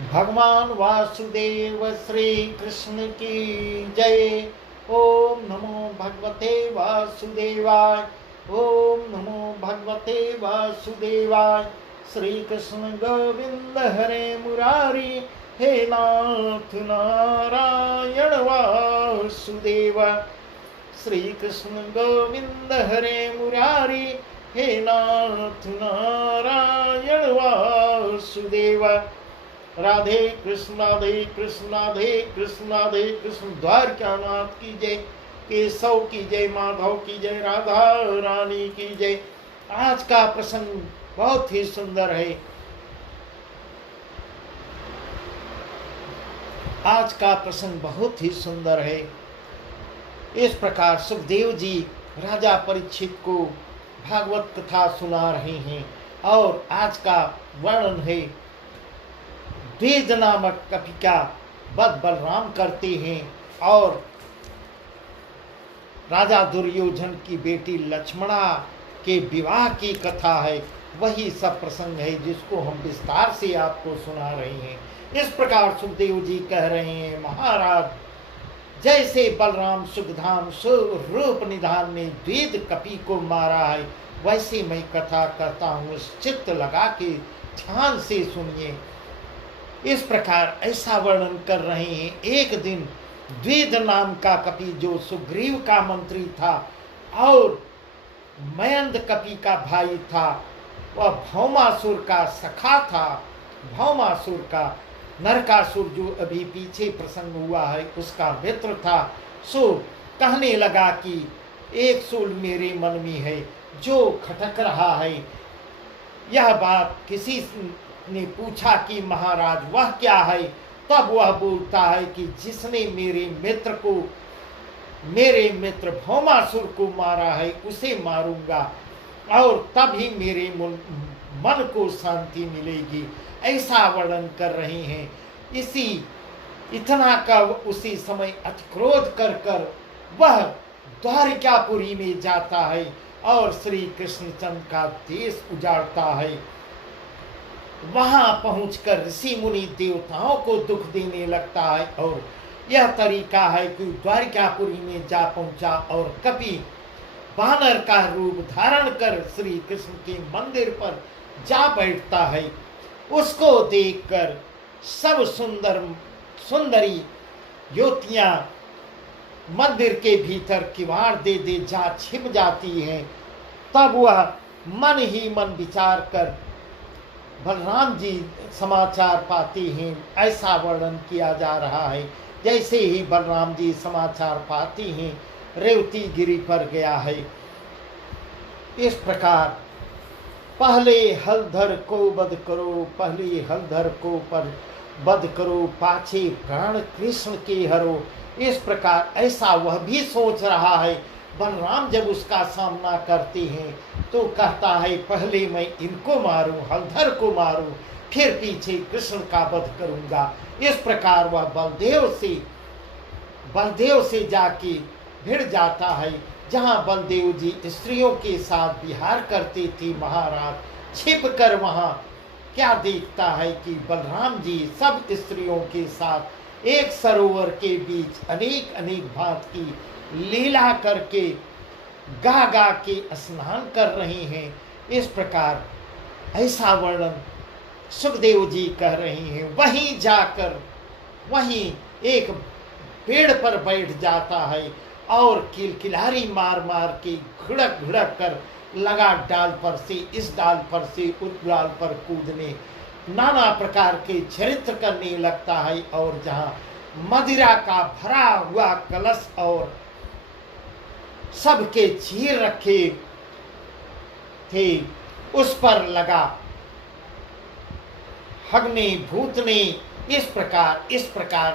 भगवान वासुदेव श्री कृष्ण की जय। ओम नमो भगवते वासुदेवाय। ओम नमो भगवते वासुदेवाय। श्री कृष्ण गोविंद हरे मुरारी, हे नाथ नारायण वासुदेव। श्री कृष्ण गोविंद हरे मुरारी, हे नाथ नारायण वासुदेव। राधे कृष्ण राधे कृष्ण राधे कृष्ण राधे कृष्ण। द्वारकानाथ की जय, केशव की जय, माधव की जय, राधा रानी की जय। आज का प्रसंग बहुत ही सुंदर है। आज का प्रसंग बहुत ही सुंदर है। इस प्रकार सुखदेव जी राजा परीक्षित को भागवत कथा सुना रहे हैं और आज का वर्णन है। द्विज नामक कपि का वध बलराम करते हैं और राजा दुर्योधन की बेटी लक्ष्मणा के विवाह की कथा है। वही सब प्रसंग है जिसको हम विस्तार से आपको सुना रहे हैं। इस प्रकार सुखदेव जी कह रहे हैं, महाराज, जैसे बलराम सुखधाम स्वरूप निधान ने द्विज कपि को मारा है, वैसे मैं कथा करता हूँ। चित्त लगा के ध्यान से सुनिए। इस प्रकार ऐसा वर्णन कर रहे हैं। एक दिन द्विज नाम का कपि जो सुग्रीव का मंत्री था और मयंद कपि का भाई था, वह भौमासुर का सखा था। भौमासुर का, नरकासुर जो अभी पीछे प्रसंग हुआ है, उसका मित्र था। सो कहने लगा कि एक सूल मेरे मन में है जो खटक रहा है। यह बात किसी ने पूछा कि महाराज वह क्या है? तब वह बोलता है कि जिसने मेरे मित्र भौमासुर को मारा है, उसे मारूंगा और तभी मेरे मन को शांति मिलेगी। ऐसा वर्णन कर रहे हैं। इतना का उसी समय अतिक्रोध कर वह द्वारिकापुरी में जाता है और श्री कृष्णचंद्र का देश उजाड़ता है। वहां पहुंचकर ऋषि मुनि देवताओं को दुख देने लगता है और यह तरीका है कि द्वारिकापुरी में जा पहुंचा और कपि बानर का रूप धारण कर श्री कृष्ण के मंदिर पर जा बैठता है। उसको देखकर सब सुंदरी युवतियां मंदिर के भीतर किवाड़ दे जा छिप जाती हैं। तब वह मन ही मन विचार कर बलराम जी समाचार पाते हैं। ऐसा वर्णन किया जा रहा है। जैसे ही बलराम जी समाचार पाते हैं, रेवती गिरी पर गया है। इस प्रकार पहले हलधर को वध करो, पहले हलधर को पर वध करो, पाछे प्राण कृष्ण के हरो। इस प्रकार ऐसा वह भी सोच रहा है। बलराम जब उसका सामना करते हैं तो कहता है, पहले मैं इनको मारूं, हलधर को मारूं, फिर पीछे कृष्ण का वध करूंगा। इस प्रकार वह बलदेव से जाके भिड़ जाता है, जहां बलदेव जी स्त्रियों के साथ विहार करते थे। महाराज छिप कर वहां क्या देखता है कि बलराम जी सब स्त्रियों के साथ एक सरोवर के बीच अनेक भांत की लीला करके गा गा के स्नान कर रहे हैं। इस प्रकार ऐसा वर्णन सुखदेव जी कह रहे हैं। वहीं जाकर वहीं एक पेड़ पर बैठ जाता है और किलकिलारी मार मार के घुड़क कर लगा डाल पर से इस डाल पर से उस डाल पर कूदने, नाना प्रकार के चरित्र करने लगता है। और जहाँ मदिरा का भरा हुआ कलश और सबके चीर रखे थे, उस पर लगा हगने भूतने, इस प्रकार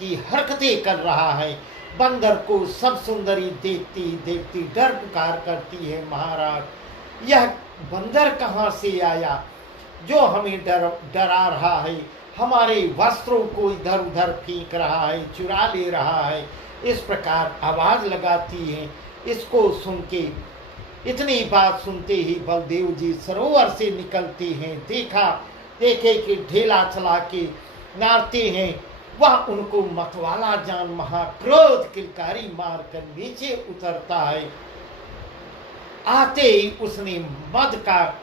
की हरकतें कर रहा है। बंदर को सब सुंदरी देखती डर पुकार करती है, महाराज यह बंदर कहाँ से आया जो हमें डरा रहा है, हमारे वस्त्रों को इधर उधर फेंक रहा है, चुरा ले रहा है। इस प्रकार आवाज लगाती है। इसको सुन के, इतनी बात सुनते ही बलदेव जी सरोवर से निकलते हैं। देखा एक एक ढेला चला के मारते हैं। वह उनको मतवाला जान महाक्रोध किलकारी मारकर नीचे उतरता है। आते ही उसने मद का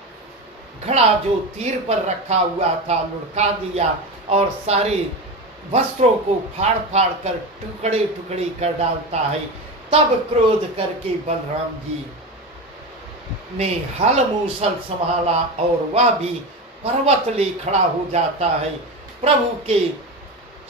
घड़ा जो तीर पर रखा हुआ था लुढ़का दिया और सारे वस्त्रों को फाड़ फाड़ कर टुकड़े टुकड़े कर डालता है। तब क्रोध करके बलराम जी ने हल मूसल संभाला और वह भी पर्वत ले खड़ा हो जाता है। प्रभु के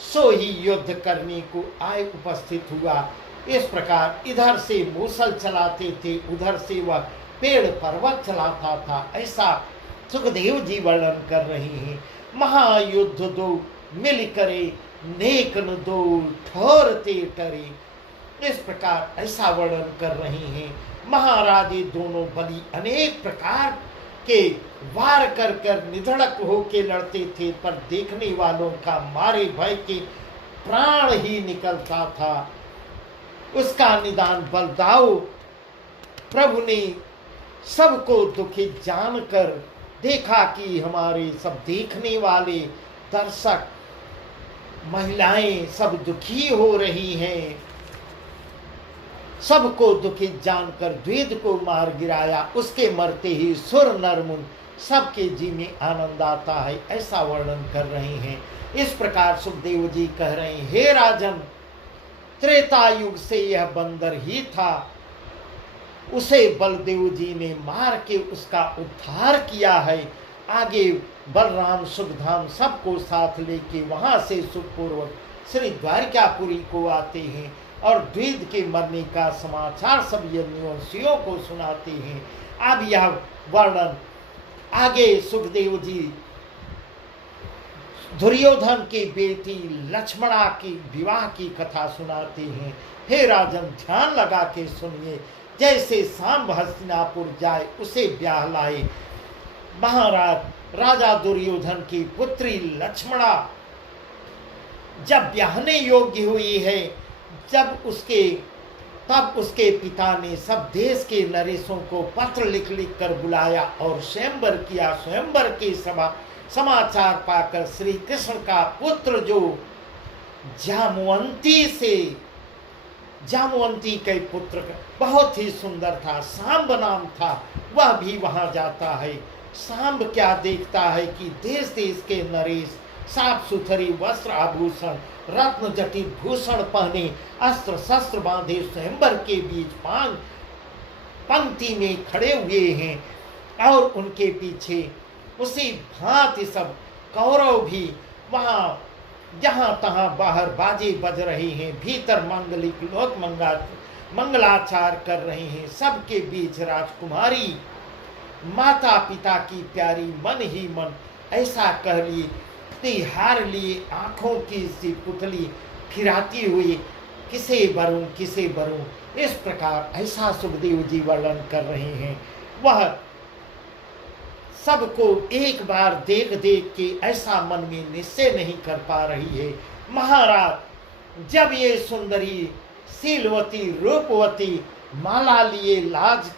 सो ही युद्ध करने को आए उपस्थित हुआ। इस प्रकार इधर से मूसल चलाते थे, उधर से वह पेड़ पर्वत चलाता था। ऐसा सुखदेव जी वर्णन कर रहे हैं। महायुद्ध दो मिल करे, नेक न दो ठोरते टरे। इस प्रकार ऐसा वर्णन कर रहे हैं। महाराज दोनों बलि अनेक प्रकार के वार कर कर निधड़क होके लड़ते थे, पर देखने वालों का मारे भय के प्राण ही निकलता था। उसका निदान बलदाऊ प्रभु ने सबको दुखी जानकर देखा कि हमारे सब देखने वाले दर्शक महिलाएं सब दुखी हो रही हैं। सबको दुखी जानकर द्विज को मार गिराया। उसके मरते ही सुर नर मुन सबके जी में आनंद आता है। ऐसा वर्णन कर रहे हैं। इस प्रकार सुखदेव जी कह रहे हैं, हे राजन, त्रेता युग से यह बंदर ही था, उसे बलदेव जी ने मार के उसका उद्धार किया है। आगे बलराम सुखधाम सबको साथ लेके वहां से सुखपूर्वक श्री द्वारिकापुरी को आते हैं और द्विज के मरने का समाचार सब यज्ञवंशियों को सुनाते हैं। अब यह वर्णन आगे सुखदेव जी दुर्योधन की बेटी लक्ष्मणा की विवाह की कथा सुनाते हैं। हे राजन, ध्यान लगा के सुनिए। जैसे सांब हस्तिनापुर जाए उसे ब्याह लाए। महाराज राजा दुर्योधन की पुत्री लक्ष्मणा जब ब्याहने योग्य हुई है, तब उसके पिता ने सब देश के नरेशों को पत्र लिख लिख कर बुलाया और स्वयंवर किया। स्वयंवर के समाचार पाकर श्री कृष्ण का पुत्र जो जामवंती के पुत्र बहुत ही सुंदर था, सांब नाम था, वह भी वहां जाता है। सांब क्या देखता है कि देश देश के नरेश साफ सुथरी वस्त्र आभूषण रत्न जटित भूषण पहने अस्त्र शस्त्र बांधे स्वयंवर के बीच पंक्ति में खड़े हुए हैं और उनके पीछे उसी भांति सब कौरव भी वहां जहां तहां बाहर बाजे बज रहे हैं, भीतर मंगलिक लोक मंगलाचार कर रहे हैं। सबके बीच राजकुमारी माता पिता की प्यारी मन ही मन ऐसा कह लिए हार लिए आंखों की सी पुतली फिराती हुई किसे बरूं। इस प्रकार ऐसा सुखदेव जी वर्णन कर रहे हैं। वह सबको एक बार देख देख के ऐसा मन में निश्चय नहीं कर पा रही है। महाराज, जब ये सुंदरी शीलवती रूपवती माला लिए लाज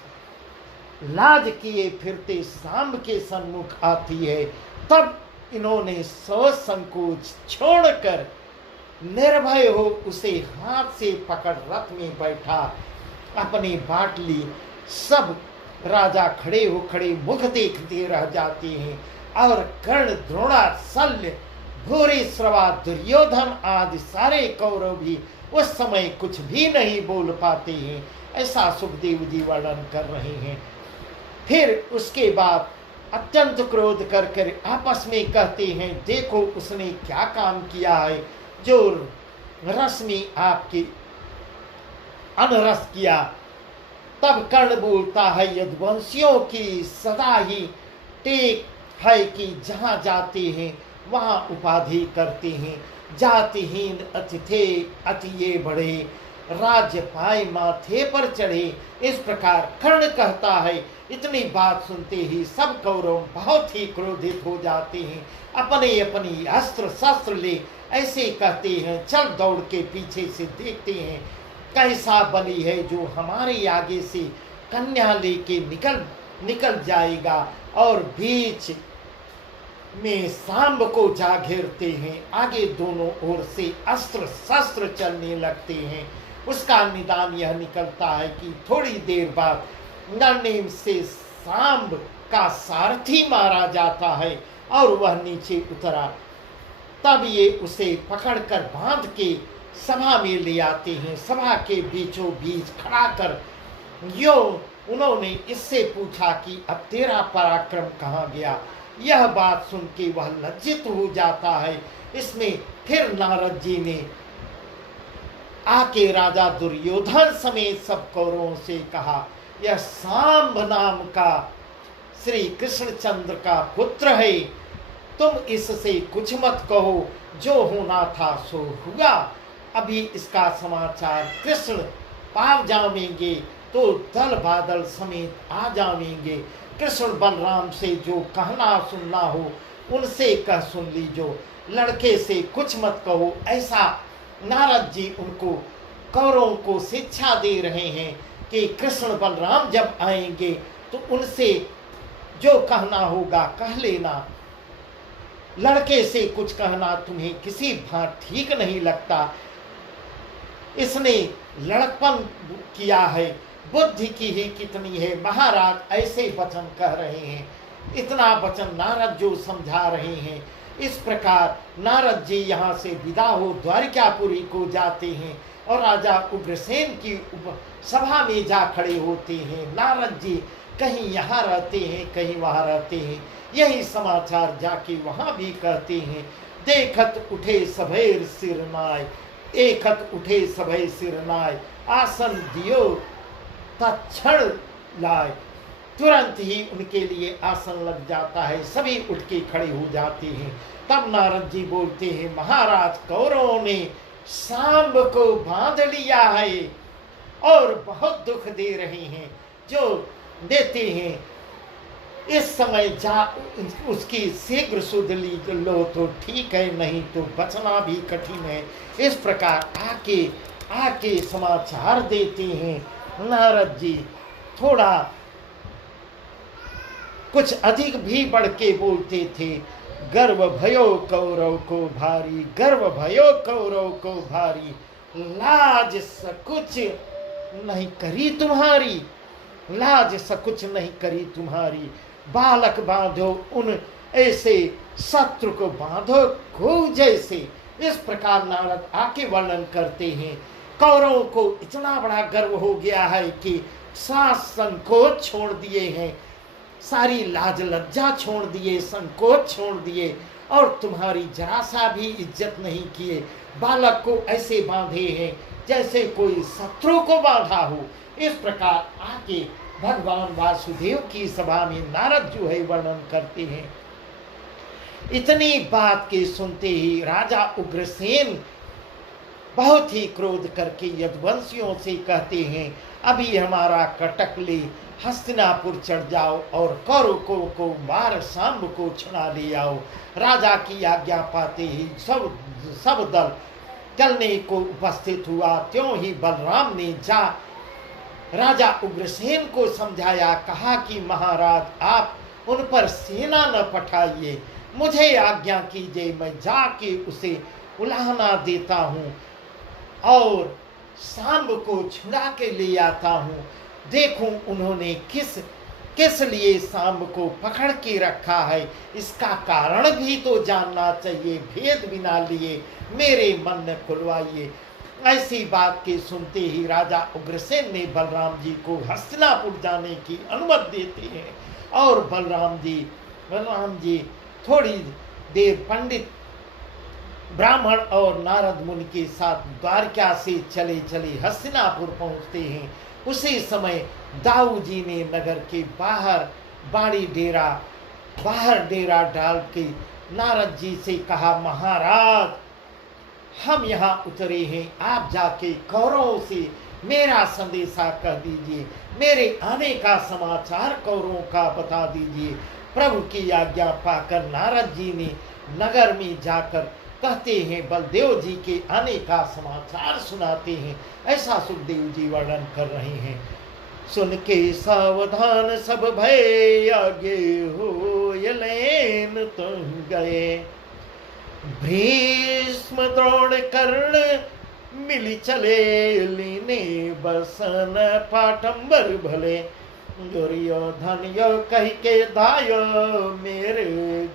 किए फिरते सांब के सन्मुख आती है, तब इन्होंने सोच संकोच छोड़कर निर्भय हो उसे हाथ से पकड़ रथ में बैठा अपनी बाट ली। सब राजा खड़े मुख देखते रह जाते हैं और कर्ण द्रोणा शल्य भूरिश्रवा दुर्योधन आदि सारे कौरव भी उस समय कुछ भी नहीं बोल पाते हैं। ऐसा सुखदेव जी वर्णन कर रहे हैं। फिर उसके बाद अत्यंत क्रोध कर आपस में कहते हैं, देखो उसने क्या काम किया है जो रस में आपके अनरस किया। तब कर्ण बोलता है, यदुवंशियों की सदा ही टेक है कि जहाँ जाते हैं वहाँ उपाधि करते हैं। जातिहीन अतिथे अतिये बढ़े, राज्य पाए माथे पर चढ़े। इस प्रकार कर्ण कहता है। इतनी बात सुनते ही सब कौरव बहुत ही क्रोधित हो जाते हैं। अपनी अस्त्र शस्त्र ले ऐसे कहते हैं, चल दौड़ के पीछे से देखते हैं कैसा बलि है जो हमारे आगे से कन्या लेके निकल जाएगा और बीच में सांब को जा घेरते हैं। आगे दोनों ओर से अस्त्र शस्त्र चलने लगते हैं। उसका निदान यह निकलता है कि थोड़ी देर बाद नरनेम से सांब का सारथी मारा जाता है और वह नीचे उतरा। तब ये उसे पकड़कर बांध के सभा में ले आते हैं। सभा के बीचों बीच खड़ा कर यो उन्होंने इससे पूछा कि अब तेरा पराक्रम कहाँ गया। यह बात सुन के वह लज्जित हो जाता है। इसमें फिर नारद जी ने आके राजा दुर्योधन समेत सब कौरवों से कहा, यह सांब नाम का श्री कृष्णचंद्र का पुत्र है। तुम इससे कुछ मत कहो, जो होना था सो हुआ। अभी इसका समाचार कृष्ण पा जावेंगे तो दल बादल समेत आ जावेंगे। कृष्ण बलराम से जो कहना सुनना हो उनसे कह सुन लीजो, लड़के से कुछ मत कहो। ऐसा नारद जी उनको कौरवों को शिक्षा दे रहे हैं कि कृष्ण बलराम जब आएंगे तो उनसे जो कहना होगा कह लेना। लड़के से कुछ कहना तुम्हें किसी भांति ठीक नहीं लगता। इसने लड़कपन किया है, बुद्धि की ही कितनी है। महाराज ऐसे वचन कह रहे हैं। इतना वचन नारद जो समझा रहे हैं। इस प्रकार नारद जी यहाँ से विदा हो द्वारिकापुरी को जाते हैं और राजा उग्रसेन की सभा में जा खड़े होते हैं। नारद जी कहीं यहाँ रहते हैं, कहीं वहाँ रहते हैं। यही समाचार जाके वहाँ भी कहते हैं। देखत उठे सभैर सिरनाय, एकत उठे सभै सिरनाय, आसन दियो तत्क्षण लाए। तुरंत ही उनके लिए आसन लग जाता है। सभी उठ के खड़े हो जाते हैं। तब नारद जी बोलते हैं, महाराज कौरवों ने सांब को बांध लिया है और बहुत दुख दे रहे हैं। जो देते हैं इस समय जा उसकी शीघ्र सुध लो तो ठीक है, नहीं तो बचना भी कठिन है। इस प्रकार आके समाचार देते हैं। नारद जी थोड़ा कुछ अधिक भी बढ़ के बोलते थे। गर्व भयो कौरव को भारी, गर्व भयो कौरव को भारी, लाज सकुच नहीं करी तुम्हारी, लाज सकुच नहीं करी तुम्हारी। बालक बांधो उन ऐसे, शत्रु को बांधो को जैसे। इस प्रकार नारद आके वर्णन करते हैं। कौरवों को इतना बड़ा गर्व हो गया है कि सास संकोच छोड़ दिए हैं, सारी लाज लज्जा छोड़ दिए, संकोच छोड़ दिए और तुम्हारी जरा सा भी इज्जत नहीं किए। बालक को ऐसे बांधे हैं जैसे कोई शत्रु को बांधा हो। इस प्रकार आके भगवान वासुदेव की सभा में नारद जो है वर्णन करते हैं। इतनी बात के सुनते ही राजा उग्रसेन बहुत ही क्रोध करके यदुवंशियों से कहते हैं, अभी हमारा कटक ले हस्तिनापुर चढ़ जाओ और कौरवों को मार सांब को छुड़ा ले आओ। राजा की आज्ञा पाते ही सब दल चलने को उपस्थित हुआ। त्यों ही बलराम ने जा राजा उग्रसेन को समझाया। कहा कि महाराज आप उन पर सेना न पठाइए, मुझे आज्ञा कीजिए, मैं जाके उसे उलाहना देता हूँ और सांब को छुड़ा के ले आता हूँ। देखूं उन्होंने किस लिए सांब को पकड़ के रखा है, इसका कारण भी तो जानना चाहिए। भेद बिना लिए मेरे मन में खुलवाइए। ऐसी बात के सुनते ही राजा उग्रसेन ने बलराम जी को हस्तिनापुर जाने की अनुमति देते हैं और बलराम जी थोड़ी देर पंडित ब्राह्मण और नारद मुनि के साथ द्वारका से चले चले हस्तिनापुर पहुंचते हैं। उसी समय दाऊ जी ने नगर के बाहर डेरा डाल के नारद जी से कहा, महाराज हम यहाँ उतरे हैं, आप जाके कौरवों से मेरा संदेशा कह दीजिए, मेरे आने का समाचार कौरवों का बता दीजिए। प्रभु की आज्ञा पाकर नारद जी ने नगर में जाकर कहते हैं, बलदेव जी के आने का समाचार सुनाते हैं। ऐसा सुखदेव जी वर्णन कर रहे हैं। सुन के सावधान सब भय आगे हो, होय लेन तुम गए। भीष्म द्रोण कर्ण मिली चले, लीने बसन पाटंबर भले। दुर्योधन यो कह के दायो, मेरे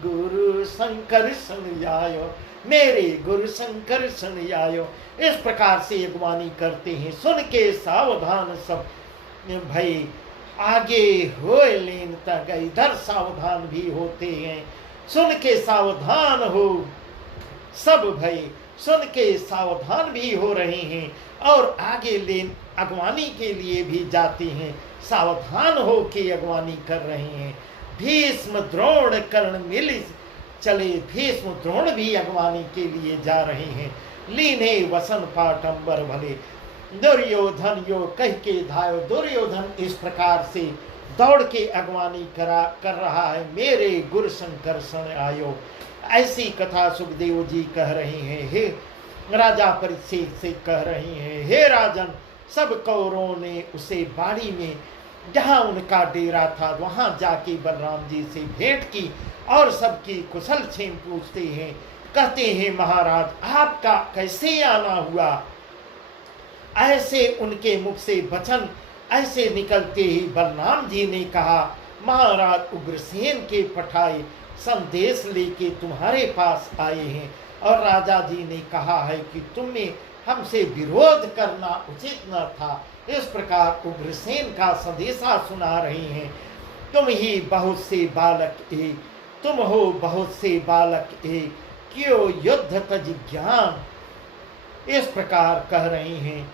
गुरु शंकर सन आयो, मेरे गुरु शंकर सन आयो। इस प्रकार से अगवानी करते हैं। सुन के सावधान सब भाई, आगे हो लेन तक इधर सावधान भी होते हैं। सुन के सावधान हो सब भाई, सुन के सावधान भी हो रहे हैं और आगे लेन अगवानी के लिए भी जाते हैं, सावधान हो के अगवानी कर रहे हैं। भीष्म द्रोण कर्ण मिल चले, भीष्म द्रोण भी अगवानी के लिए जा रहे हैं। लीने वसन पाटंबर भले। दुर्योधन यो कह के धायो, दुर्योधन इस प्रकार से दौड़ के अगवानी कर रहा है, मेरे गुरु शंकर सन आयो। ऐसी कथा सुखदेव जी कह रहे हैं। हे राजा परीक्षित से कह रहे हैं, हे राजन, सब कौरवों ने उसे बाड़ी में जहाँ उनका डेरा था वहां जाके बलराम जी से भेंट की और सबकी कुशल क्षेम पूछते हैं। कहते हैं महाराज आपका कैसे आना हुआ। ऐसे उनके मुख से वचन ऐसे निकलते ही बलराम जी ने कहा, महाराज उग्रसेन के पठाए संदेश लेके तुम्हारे पास आए हैं और राजा जी ने कहा है कि तुम्हें हमसे विरोध करना उचित न था। इस प्रकार उग्रसेन का संदेशा सुना रहे हैं। तुम ही बहुत से बालक एक, तुम हो बहुत से बालक एक, क्यों युद्ध तज ज्ञान। इस प्रकार कह रहे हैं।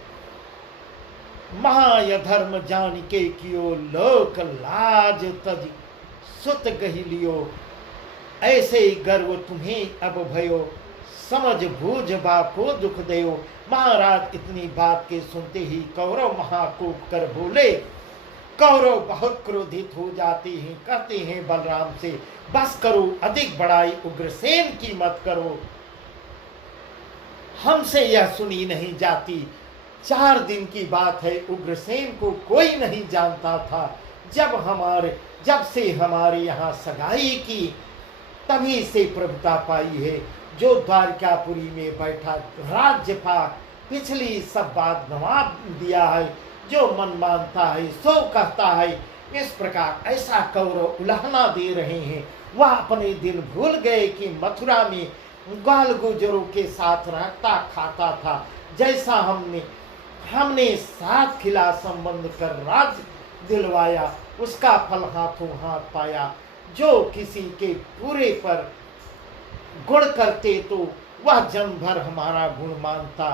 महायधर्म जान के कियो, लोक लाज तज सुत गहिलियो। ऐसे गर्व तुम्हें अब भयो, समझ बूझ बाको दुख दयो। महाराज इतनी बात के सुनते ही कौरव महाकोप कर बोले। कौरव बहुत क्रोधित हो जाते हैं, कहते हैं बलराम से, बस करो, अधिक बड़ाई उग्रसेन की मत करो, हमसे यह सुनी नहीं जाती। 4 दिन की बात है, उग्रसेन को कोई नहीं जानता था। जब से हमारे यहाँ सगाई की तभी से प्रभुता पाई है। जो द्वारकापुरी में बैठा राज्यपाल पिछली सब बात गंवा दिया है, जो मन मानता है सो कहता है। इस प्रकार ऐसा कौरव उलाहना दे रहे हैं। वह अपने दिन भूल गए कि मथुरा में ग्वाल गुजरों के साथ रहता खाता था। जैसा हमने साथ खिला संबंध कर राज दिलवाया, उसका फल हाथों हाथ पाया। जो किसी के पूरे पर गुण करते तो वह जन्म भर हमारा गुण मानता।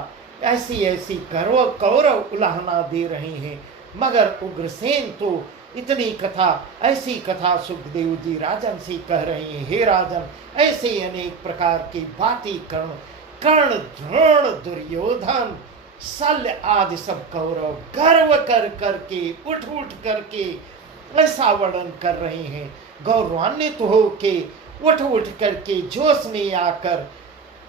ऐसी कौरव उलाहना दे रहे हैं। मगर उग्रसेन तो इतनी कथा, ऐसी कथा सुखदेव जी राजन से कह रहे हैं। हे राजन, ऐसे अनेक प्रकार की बातें कर्ण द्रोण दुर्योधन शल्य आदि सब कौरव गर्व कर करके उठ करके ऐसा वर्णन कर रहे हैं। गौरवान्वित हो के उठ करके जोश में आकर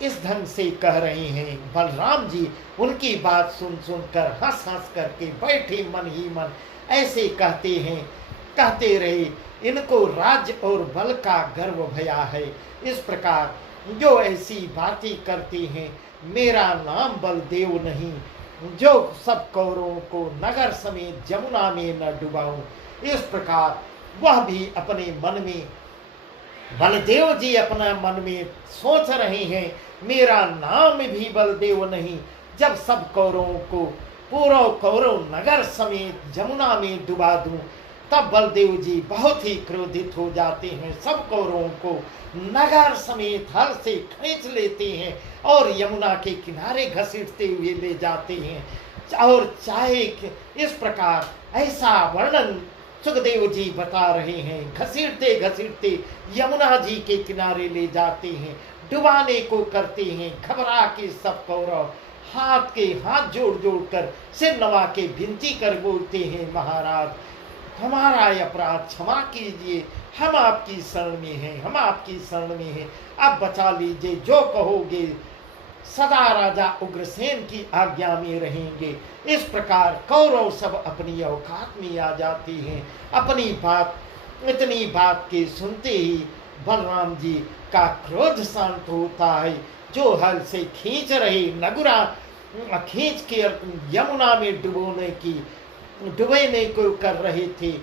इस ढंग से कह रहे हैं। बलराम जी उनकी बात सुन कर हंस करके बैठे मन ही मन ऐसे कहते रहे, इनको राज्य और बल का गर्व भया है। इस प्रकार जो ऐसी बातें करते हैं, मेरा नाम बलदेव नहीं, जो सब कौरवों को नगर समेत जमुना में न डुबाऊं। इस प्रकार वह भी अपने मन में, बलदेव जी अपना मन में सोच रहे हैं, मेरा नाम भी बलदेव नहीं। जब सब कौरवों को पूरा कौरव नगर समेत जमुना में डुबा दूं, तब बलदेव जी बहुत ही क्रोधित हो जाते हैं। सब कौरवों को नगर समेत हल से खींच लेते हैं और यमुना के किनारे घसीटते हुए ले जाते हैं। और चाहे इस प्रकार ऐसा वर्णन सुखदेव जी बता रहे हैं। घसीटते यमुना जी के किनारे ले जाते हैं, डुबाने को करते हैं। घबरा के सब कौरव हाथ जोड़ कर सिर नवा के विनती कर बोलते हैं, महाराज हमारा अपराध क्षमा कीजिए, हम आपकी शरण में हैं, अब बचा लीजिए। जो कहोगे सदा राजा उग्रसेन की आज्ञा में रहेंगे। इस प्रकार कौरव सब अपनी औकात में आ जाती हैं। इतनी बात के सुनते ही बलराम जी का क्रोध शांत होता है। जो हल से खींच रहे नगुरा खींच के यमुना में डुबोने को कर रहे थे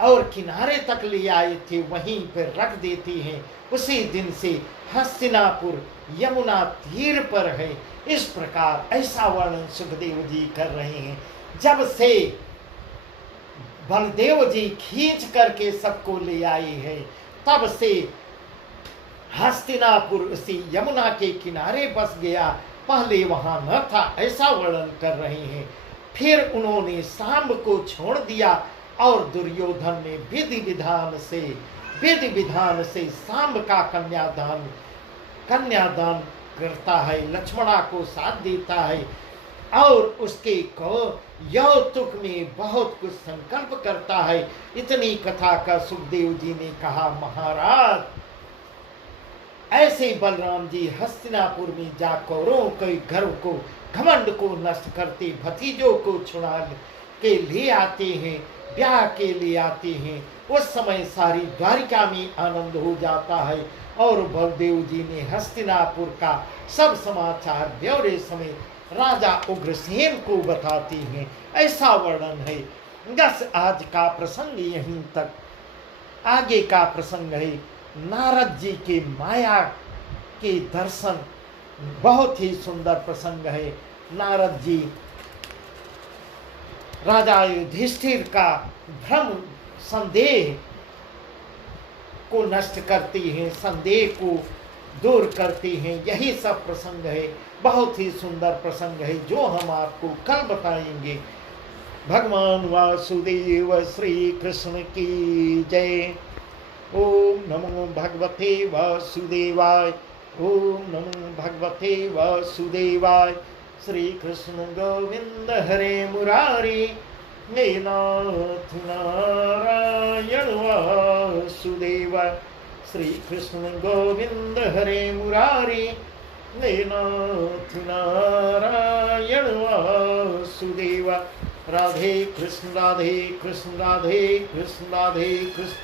और किनारे तक ले आए थे, वहीं पर रख देते हैं। उसी दिन से हस्तिनापुर यमुना तीर पर है। इस प्रकार ऐसा वर्णन सुखदेव जी कर रहे हैं। जब से बलदेव जी खींच करके सबको ले आए हैं, तब से हस्तिनापुर उसी यमुना के किनारे बस गया, पहले वहां न था, ऐसा वर्णन कर रहे हैं। फिर उन्होंने सांब को छोड़ दिया और दुर्योधन ने विधि विधान से सांब का कन्यादान करता है, लक्ष्मणा को साथ देता है और उसके को यौतुक में बहुत कुछ संकल्प करता है। इतनी कथा का सुखदेव जी ने कहा, महाराज ऐसे बलराम जी हस्तिनापुर में जा कौरवों के घर को घमंड को नष्ट करते, भतीजों को छुड़ा के ले आते हैं, ब्याह के ले आते हैं। उस समय सारी द्वारिका में आनंद हो जाता है। और बलदेव जी ने हस्तिनापुर का सब समाचार ब्यौरे समेत राजा उग्रसेन को बताते हैं। ऐसा वर्णन है। बस आज का प्रसंग यहीं तक। आगे का प्रसंग है नारद जी के माया के दर्शन। बहुत ही सुंदर प्रसंग है। नारद जी राजा युधिष्ठिर का भ्रम संदेह को नष्ट करती हैं, संदेह को दूर करती हैं। यही सब प्रसंग है। बहुत ही सुंदर प्रसंग है जो हम आपको कल बताएंगे। भगवान वासुदेव श्री कृष्ण की जय। ओम नमो भगवते वासुदेवाय। ओम नमो भगवते वासुदेवाय। श्री कृष्ण गोविंद हरे मुरारी, हे नाथ नारायण वासुदेव। श्री कृष्ण गोविंद हरे मुरारी, हे नाथ नारायण वासुदेव। राधे कृष्ण राधे कृष्ण राधे कृष्ण राधे कृष्ण।